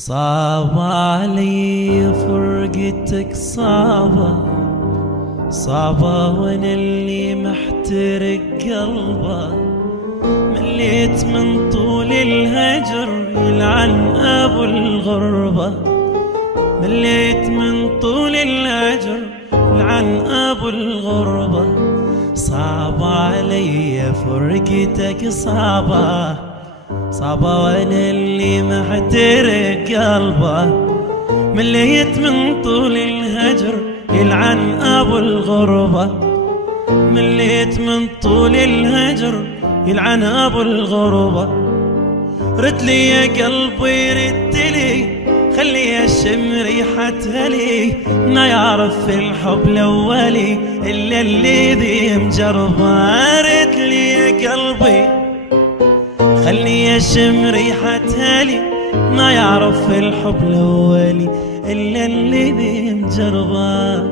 صعب علي فرقتك صعبة صعبة، وانا اللي محترق قلبه. مليت من طول الهجر يلعن ابو الغربة. مليت من طول الهجر يلعن ابو الغربة. صعب علي فرقتك صعبة صعبة، وانا اللي محترق قلبه. مليت من طول الهجر يلعن ابو الغربة. مليت من طول الهجر يلعن ابو الغربة. رد لي يا قلبي رد لي، خلي اشم ريحتها لي. ما يعرف في الحب الاولي الا اللي ذي مجربه. رد لي يا قلبي خلي اشم ريحتها لي. ما يعرف في الحب الاولي الا اللي ذي مجربه.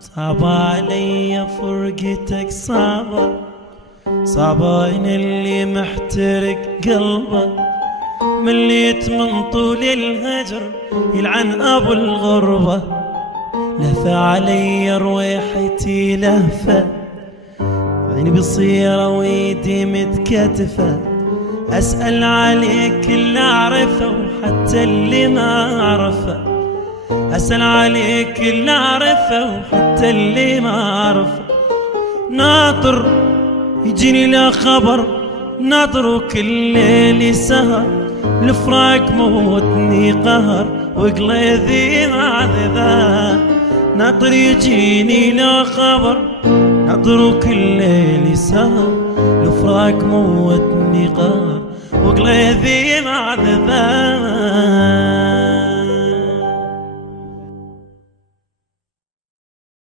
صعبة علي فرقتك صعبة صعبة، انا اللي محترق قلبه. مليت من طول الهجر يلعن ابو الغربة. لهفة علي رويحتي لهفة، عيني بصيرة ويدي متكتفة. اسأل عليك اللي اعرفه وحتى اللي ما اعرفه. اسأل عليك اللي اعرفه وحتى اللي ما اعرفه. ناطر يجيني لا خبر، ناطر كل ليل سهر. الفراق موتني قهر وقلبي معذبة. ناطر يجيني لا خبر، ناطر كل ليل سهر. الفراق موتني قهر وقلبي معذبة.